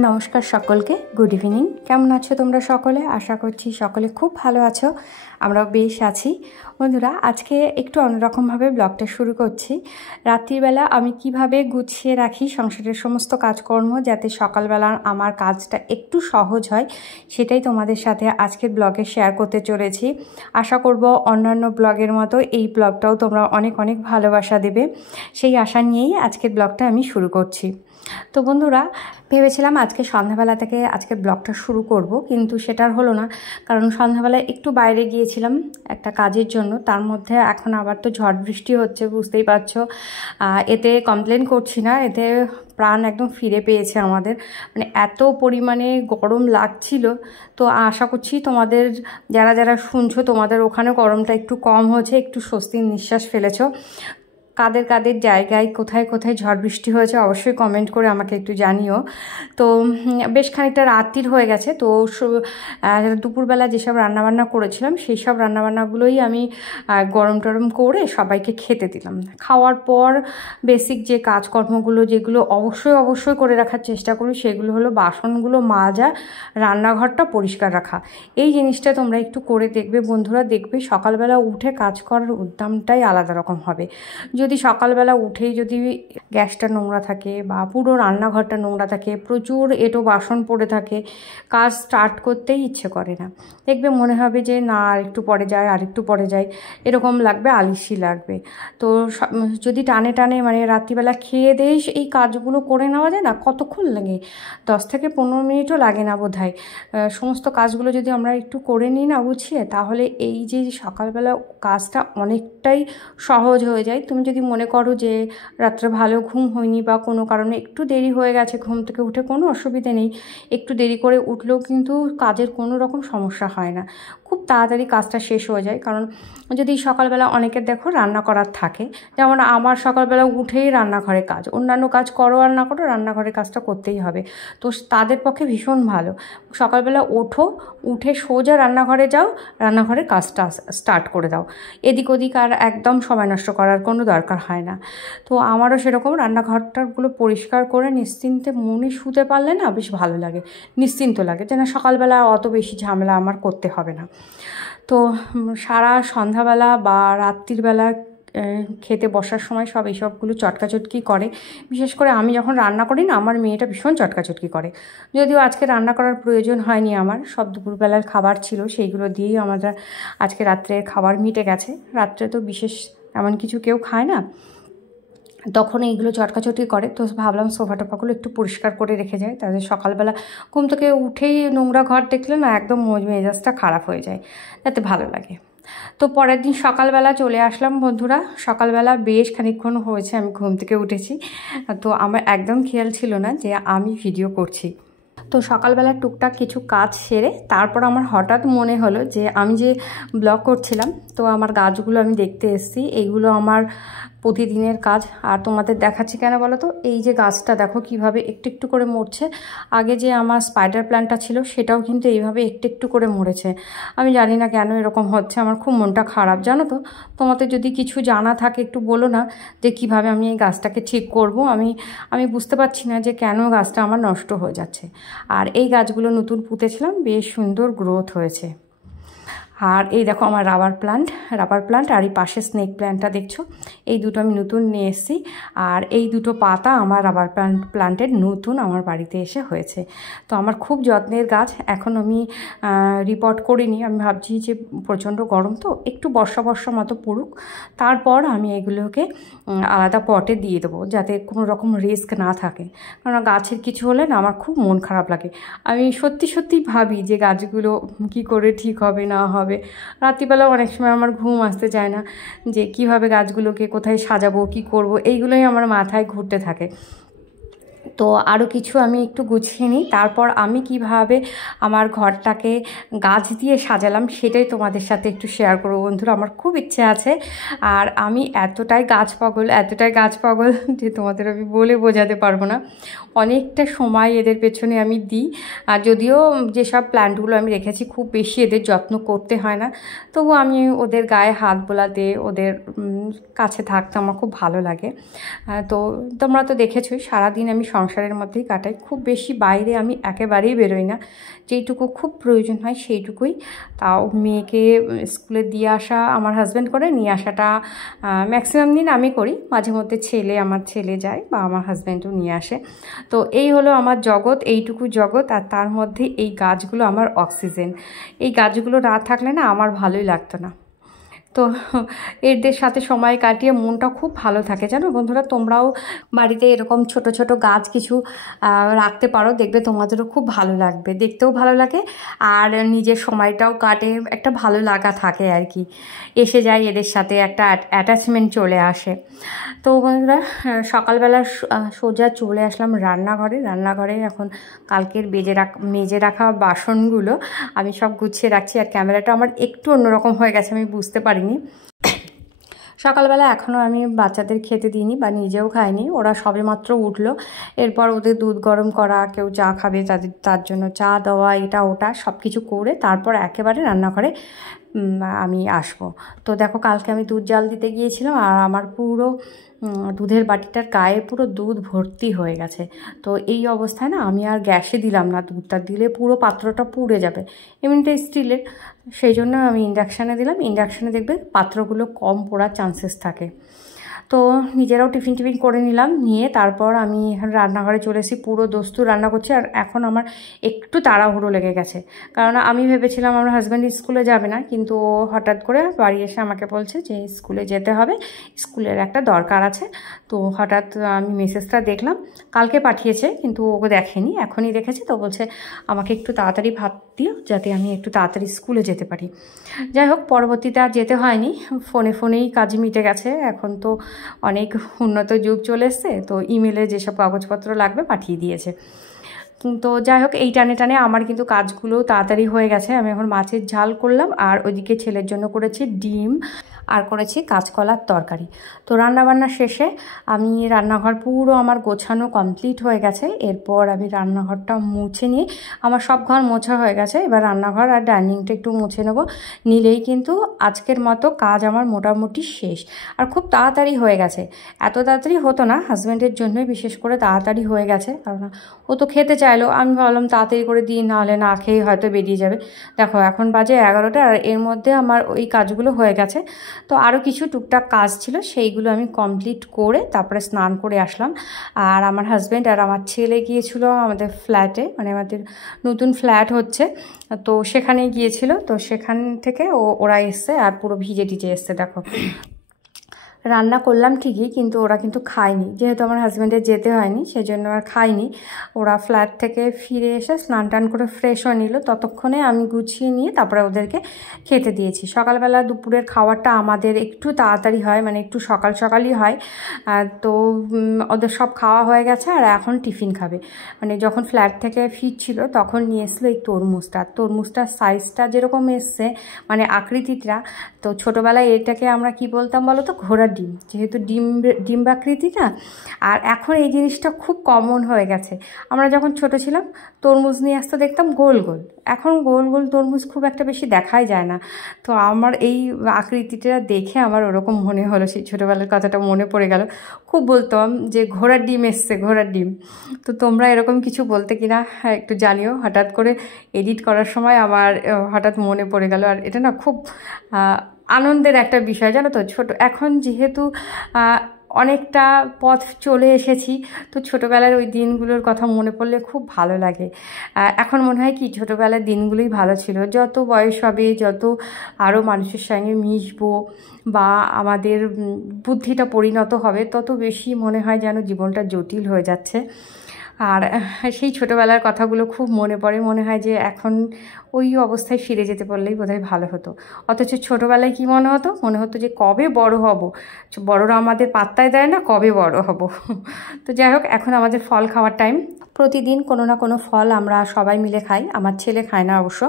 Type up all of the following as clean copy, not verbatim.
নমস্কার সকলকে, good evening. কেমন আছো তোমরা সকলে? আশা করছি সকলে খুব ভালো আছো, আমরাও বেশ আছি। বন্ধুরা, আজকে একটু অন্যরকমভাবে ব্লগটা শুরু করছি। রাত্রিবেলা আমি কিভাবে গুছিয়ে রাখি সংসারের সমস্ত কাজকর্ম, যাতে সকালবেলা আমার কাজটা একটু সহজ হয়, সেটাই তোমাদের সাথে আজকের ব্লগে শেয়ার করতে চলেছি। আশা করব অন্যান্য ব্লগের মতো এই ব্লগটাও তোমরা অনেক অনেক ভালোবাসা দেবে, সেই আশা নিয়েই আজকের ব্লগটা আমি শুরু করছি। তো বন্ধুরা, ভেবেছিলাম আজকে সন্ধ্যাবেলা থেকে আজকের ব্লগটা শুরু করব, কিন্তু সেটার হলো না, কারণ সন্ধ্যাবেলায় একটু বাইরে গিয়েছিলাম একটা কাজের জন্য। তার মধ্যে এখন আবার তো ঝড় বৃষ্টি হচ্ছে, বুঝতেই পারছো। এতে কমপ্লেন করছি না, এতে প্রাণ একদম ফিরে পেয়েছে আমাদের। মানে এত পরিমাণে গরম লাগছিল। তো আশা করছি তোমাদের যারা যারা শুনছো, তোমাদের ওখানে গরমটা একটু কম হয়েছে, একটু স্বস্তির নিঃশ্বাস ফেলেছো। কাদের কাদের জায়গায় কোথায় কোথায় ঝড় বৃষ্টি হয়েছে অবশ্যই কমেন্ট করে আমাকে একটু জানিও। তো বেশ খানিকটা রাত্রির হয়ে গেছে। তো দুপুরবেলা যেসব রান্নাবান্না করেছিলাম সেই সব রান্নাবান্নাগুলোই আমি গরম টরম করে সবাইকে খেতে দিলাম। খাওয়ার পর বেসিক যে কাজকর্মগুলো যেগুলো অবশ্যই করে রাখার চেষ্টা করি, সেগুলো হলো বাসনগুলো মাজা, রান্নাঘরটা পরিষ্কার রাখা। এই জিনিসটা তোমরা একটু করে দেখবে বন্ধুরা, দেখবে সকালবেলা উঠে কাজ করার উদ্যমটাই আলাদা রকম হবে। যদি সকালবেলা উঠেই যদি গ্যাসটা নোংরা থাকে বা পুরো রান্নাঘরটা নোংরা থাকে, প্রচুর এঁটো বাসন পড়ে থাকে, কাজ স্টার্ট করতেই ইচ্ছে করে না। দেখবে মনে হবে যে না, আরেকটু পরে যাই, এরকম লাগবে, আলিসি লাগবে। তো যদি টানে টানে মানে রাত্রিবেলা খেয়ে দিয়ে এই কাজগুলো করে নেওয়া যায় না, কতক্ষণ লাগে? 10 থেকে 15 মিনিটও লাগে না বোধহয়। সমস্ত কাজগুলো যদি আমরা একটু করে নিই না গুছিয়ে, তাহলে এই যে সকালবেলা কাজটা অনেকটাই সহজ হয়ে যায়। তুমি যদি মনে করো যে রাত্রে ভালো ঘুম হয়নি বা কোনো কারণে একটু দেরি হয়ে গেছে ঘুম থেকে উঠে, কোনো অসুবিধে নেই, একটু দেরি করে উঠলেও কিন্তু কাজের কোনো রকম সমস্যা হয় না, খুব তাড়াতাড়ি কাজটা শেষ হয়ে যায়। কারণ যদি সকালবেলা অনেকের দেখো রান্না করার থাকে, যেমন আমার সকালবেলা উঠেই রান্নাঘরে কাজ, অন্যান্য কাজ করো আর না করো, রান্নাঘরের কাজটা করতেই হবে। তো তাদের পক্ষে ভীষণ ভালো, সকালবেলা উঠে সোজা রান্নাঘরে যাও, রান্নাঘরের কাজটা স্টার্ট করে দাও, এদিক ওদিক আর একদম সময় নষ্ট করার কোনো দরকার হয় না। তো আমারও সেরকম রান্নাঘরটাগুলো পরিষ্কার করে নিশ্চিন্তে মনে শুতে পারলে না বেশ ভালো লাগে, নিশ্চিন্ত লাগে, যেন সকালবেলা অত বেশি ঝামেলা আমার করতে হবে না। তো সারা সন্ধ্যাবেলা বা রাত্রিবেলা খেতে বসার সময় সব এইসবগুলো চটকাচটকি করে। বিশেষ করে আমি যখন রান্না করি না, আমার মেয়েটা ভীষণ চটকাচটকি করে। যদিও আজকে রান্না করার প্রয়োজন হয়নি, আমার সব দুপুরবেলার খাবার ছিল, সেইগুলো দিয়েই আমাদের আজকে রাত্রের খাবার মিটে গেছে। রাত্রে তো বিশেষ এমন কিছু কেউ খায় না, তখন এইগুলো চটকাচটকি করে। তো ভাবলাম সোফা টোফাগুলো একটু পরিষ্কার করে রেখে যায়, তাদের সকালবেলা ঘুম থেকে উঠেই নোংরা ঘর দেখলে না একদম মেজাজটা খারাপ হয়ে যায়, যাতে ভালো লাগে। তো পরের দিন সকালবেলা চলে আসলাম বন্ধুরা। সকালবেলা বেশ খানিকক্ষণ হয়েছে আমি ঘুম থেকে উঠেছি, তো আমার একদম খেয়াল ছিল না যে আমি ভিডিও করছি। তো সকালবেলা টুকটাক কিছু কাজ সেরে তারপর আমার হঠাৎ মনে হলো যে আমি যে ব্লগ করছিলাম, তো আমার গাছগুলো আমি দেখতে এসেছি, এইগুলো আমার প্রতিদিনের কাজ। আর তোমাদের দেখাচ্ছি কেন বলো তো, এই যে গাছটা দেখো কিভাবে একটু একটু করে মরছে। আগে যে আমার স্পাইডার প্ল্যান্টটা ছিল সেটাও কিন্তু এইভাবে একটু একটু করে মরেছে। আমি জানি না কেন এরকম হচ্ছে, আমার খুব মনটা খারাপ জানো তো। তোমাদের যদি কিছু জানা থাকে একটু বলো না, যে কিভাবে আমি এই গাছটাকে ঠিক করব। আমি বুঝতে পারছি না যে কেন গাছটা আমার নষ্ট হয়ে যাচ্ছে। আর এই গাছগুলো নতুন পুঁতেছিলাম, বেশ সুন্দর গ্রোথ হয়েছে। আর এই দেখো আমার রাবার প্লান্ট আর এই পাশে স্নেক প্ল্যান্টটা দেখছো, এই দুটো আমি নতুন নিয়ে এসেছি। আর এই দুটো পাতা আমার রাবার প্লান্টের নতুন আমার বাড়িতে এসে হয়েছে। তো আমার খুব যত্নের গাছ। এখন আমি রিপোর্ট করিনি, আমি ভাবছি যে প্রচণ্ড গরম তো একটু বর্ষা মতো পড়ুক, তারপর আমি এগুলোকে আলাদা পটে দিয়ে দেবো, যাতে কোনো রকম রিস্ক না থাকে। কারণ গাছের কিছু হলে না আমার খুব মন খারাপ লাগে। আমি সত্যি ভাবি যে গাছগুলো কি করে ঠিক হবে না হবে। রাত্রিবেলা অনেক সময় আমার ঘুম আসতে চায় না, যে কিভাবে গাছগুলোকে কোথায় সাজাবো, কি করব, এইগুলোই আমার মাথায় ঘুরতে থাকে। তো আরও কিছু আমি একটু গুছিয়ে নিই, তারপর আমি কিভাবে আমার ঘরটাকে গাছ দিয়ে সাজালাম সেটাই তোমাদের সাথে একটু শেয়ার করবো বন্ধুরা। আমার খুব ইচ্ছে আছে, আর আমি এতটাই গাছ পাগল যে তোমাদের আমি বলে বোঝাতে পারবো না। অনেকটা সময় এদের পেছনে আমি দিই। আর যদিও যেসব প্ল্যান্টগুলো আমি রেখেছি খুব বেশি এদের যত্ন করতে হয় না, তবু আমি ওদের গায়ে হাত বোলাতে, ওদের কাছে থাকতে আমার খুব ভালো লাগে। তো তোমরা তো দেখেছোই সারাদিন আমি সংসারের মধ্যেই কাটাই, খুব বেশি বাইরে আমি একেবারেই বেরোই না, যেইটুকু খুব প্রয়োজন হয় সেইটুকুই। তাও মেয়েকে স্কুলে দিয়ে আসা আমার হাজব্যান্ড করে, নিয়ে আসাটা ম্যাক্সিমাম দিন আমি করি, মাঝে মধ্যে আমার ছেলে যায় বা আমার হাজব্যান্ডও নিয়ে আসে। তো এই হলো আমার জগৎ, এইটুকু জগৎ। আর তার মধ্যে এই গাছগুলো আমার অক্সিজেন। এই গাছগুলো না থাকলে না আমার ভালোই লাগতো না। তো এদের সাথে সময় কাটিয়ে মনটা খুব ভালো থাকে, জানো বন্ধুরা। তোমরাও বাড়িতে এরকম ছোট ছোট গাছ কিছু রাখতে পারো, দেখবে তোমাদেরও খুব ভালো লাগবে, দেখতেও ভালো লাগে আর নিজের সময়টাও কাটে, একটা ভালো লাগা থাকে আর কি, এসে যায় এদের সাথে একটা অ্যাটাচমেন্ট চলে আসে। তো বন্ধুরা সকালবেলা সোজা চলে আসলাম রান্নাঘরে। এখন কালকের মেজে রাখা বাসনগুলো আমি সব গুছিয়ে রাখছি। আর ক্যামেরাটা আমার একটু অন্যরকম হয়ে গেছে, আমি বুঝতে পারিনি। সকালবেলা এখনও আমি বাচ্চাদের খেতে দিইনি বা নিজেও খাইনি, ওরা সবেমাত্র উঠলো। এরপর ওদের দুধ গরম করা, কেউ চা খাবে তার জন্য চা দেওয়া, এটা ওটা সব কিছু করে তারপর একেবারে রান্নাঘরে আমি আসবো। তো দেখো কালকে আমি দুধ জাল দিতে গিয়েছিলাম আর আমার পুরো দুধের বাটিটার গায়ে পুরো দুধ ভর্তি হয়ে গেছে। তো এই অবস্থায় না আমি আর গ্যাসে দিলাম না, দুধটা দিলে পুরো পাত্রটা পুড়ে যাবে, এমনিটা স্টিলের, সেই জন্য আমি ইন্ডাকশানে দিলাম। ইন্ডাকশানে দেখবে পাত্রগুলো কম পোড়ার চান্সেস থাকে। তো নিজেরাও টিফিন করে নিলাম, নিয়ে তারপর আমি রান্নাঘরে চলে এসেছি। পুরো দস্তুর রান্না করছি আর এখন আমার একটু তাড়াহুড়ো লেগে গেছে, কারণ আমি ভেবেছিলাম আমার হাজব্যান্ড স্কুলে যাবে না, কিন্তু ও হঠাৎ করে বাড়ি এসে আমাকে বলছে যে স্কুলে যেতে হবে, স্কুলের একটা দরকার আছে। তো হঠাৎ আমি মেসেজটা দেখলাম, কালকে পাঠিয়েছে কিন্তু ওকে দেখেনি, এখনই দেখেছে। তো বলছে আমাকে একটু তাড়াতাড়ি ভাত দিও যাতে আমি একটু তাড়াতাড়ি স্কুলে যেতে পারি। যাই হোক, পরবর্তীতে আর যেতে হয়নি, ফোনেই কাজ মিটে গেছে। এখন তো অনেক উন্নত যুগ চলে এসছে, তো ইমেলে যেসব কাগজপত্র লাগবে পাঠিয়ে দিয়েছে। তো যাই হোক, এই টানে আমার কিন্তু কাজগুলো তাড়াতাড়ি হয়ে গেছে। আমি এখন মাছের ঝাল করলাম আর ওইদিকে ছেলের জন্য করেছি ডিম আর করেছি কাঁচকলার তরকারি। তো রান্নাবান্না শেষে আমি রান্নাঘর পুরো আমার গোছানো কমপ্লিট হয়ে গেছে। এরপর আমি রান্নাঘরটা মুছে নিয়ে, আমার সব ঘর মোছা হয়ে গেছে, এবার রান্নাঘর আর ডাইনিংটা একটু মুছে নেব, নিলেই কিন্তু আজকের মতো কাজ আমার মোটামুটি শেষ। আর খুব তাড়াতাড়ি হয়ে গেছে, এত তাড়াতাড়ি হতো না, হাজব্যান্ডের জন্যই বিশেষ করে তাড়াতাড়ি হয়ে গেছে, কারণ ও তো খেতে চাইলো। আমি ভাবলাম তাড়াতাড়ি করে দিই, নাহলে না খেয়ে হয়তো বেরিয়ে যাবে। দেখো এখন বাজে 11টা আর এর মধ্যে আমার ওই কাজগুলো হয়ে গেছে। তো আরও কিছু টুকটাক কাজ ছিল, সেইগুলো আমি কমপ্লিট করে তারপরে স্নান করে আসলাম। আর আমার হাজব্যান্ড আর আমার ছেলে গিয়েছিল আমাদের ফ্ল্যাটে, মানে আমাদের নতুন ফ্ল্যাট হচ্ছে, তো সেখানে গিয়েছিল। তো সেখান থেকে ওরা এসছে আর পুরো ভিজে টিজে এসছে। দেখো রান্না করলাম ঠিকই, কিন্তু ওরা কিন্তু খায়নি, যেহেতু আমার হাজব্যান্ডের যেতে হয়নি সেজন্য আর খায়নি। ওরা ফ্ল্যাট থেকে ফিরে এসে স্নান টান করে ফ্রেশ হয়ে নিল, ততক্ষণে আমি গুছিয়ে নিয়ে তারপরে ওদেরকে খেতে দিয়েছি। সকালবেলা দুপুরের খাবারটা আমাদের একটু তাড়াতাড়ি হয়, মানে একটু সকালই হয়। তো ওদের সব খাওয়া হয়ে গেছে আর এখন টিফিন খাবে। মানে যখন ফ্ল্যাট থেকে ফিরছিল তখন নিয়ে এসলো এই তরমুজটার সাইজটা যেরকম এসছে, মানে আকৃতিটা, তো ছোটোবেলায় এটাকে আমরা কি বলতাম বলো তো, ঘোড়ার ডিম, যেহেতু ডিম্বাকৃতি না। আর এখন এই জিনিসটা খুব কমন হয়ে গেছে। আমরা যখন ছোট ছিলাম তরমুজ নিয়ে আসতে দেখতাম গোল গোল, এখন গোল গোল তরমুজ খুব একটা বেশি দেখাই যায় না। তো আমার এই আকৃতিটা দেখে আমার ওরকম মনে হলো, সেই ছোটোবেলার কথাটা মনে পড়ে গেল। খুব বলতাম যে ঘোড়ার ডিম এসছে, ঘোড়ার ডিম। তো তোমরা এরকম কিছু বলতে কিনা একটু জানিও। হঠাৎ করে এডিট করার সময় আমার হঠাৎ মনে পড়ে গেল। আর এটা না খুব আনন্দের একটা বিষয়, জানো তো। এখন যেহেতু অনেকটা পথ চলে এসেছি, তো ছোটোবেলার ওই দিনগুলোর কথা মনে পড়লে খুব ভালো লাগে। এখন মনে হয় কি ছোটোবেলার দিনগুলোই ভালো ছিল। যত বয়স হবে, যত আরও মানুষের সঙ্গে মিশবো বা আমাদের বুদ্ধিটা পরিণত হবে, তত বেশি মনে হয় যেন জীবনটা জটিল হয়ে যাচ্ছে। আর সেই ছোটোবেলার কথাগুলো খুব মনে পড়ে, মনে হয় যে এখন ওই অবস্থায় ফিরে যেতে পারলেই বোধহয় ভালো হতো। অথচ ছোটোবেলায় কি মনে হতো যে কবে বড় হব, বড়রা আমাদের পাত্তাই দেয় না, কবে বড় হব। তো যাই হোক, এখন আমাদের ফল খাওয়ার টাইম। প্রতিদিন কোনো না কোনো ফল আমরা সবাই মিলে খাই। আমার ছেলে খায় না অবশ্য,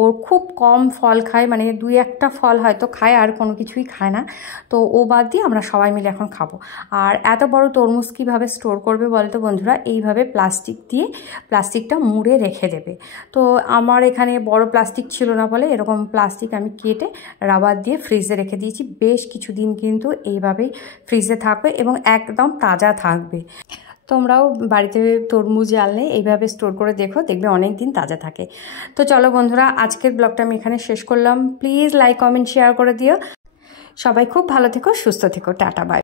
ওর খুব কম ফল খায়, মানে 2-1টা ফল হয়তো খায়, আর কোনো কিছুই খায় না। তো ও বাদ দিয়ে আমরা সবাই মিলে এখন খাবো। আর এত বড় তরমুজ কীভাবে স্টোর করবে বলতো বন্ধুরা, এইভাবে প্লাস্টিকটা মুড়ে রেখে দেবে। তো আমার এখানে বড় প্লাস্টিক ছিল না বলে এরকম প্লাস্টিক আমি কেটে রাবার দিয়ে ফ্রিজে রেখে দিয়েছি। বেশ কিছুদিন কিন্তু এইভাবেই ফ্রিজে থাকবে এবং একদম তাজা থাকবে। তোমরাও বাড়িতে তরমুজ আনলে এইভাবে স্টোর করে দেখো, দেখবে অনেক দিন তাজা থাকে। তো চলো বন্ধুরা, আজকের ব্লগটা আমি এখানে শেষ করলাম। প্লিজ লাইক কমেন্ট শেয়ার করে দিও। সবাই খুব ভালো থেকো, সুস্থ থেকো। Tata bye.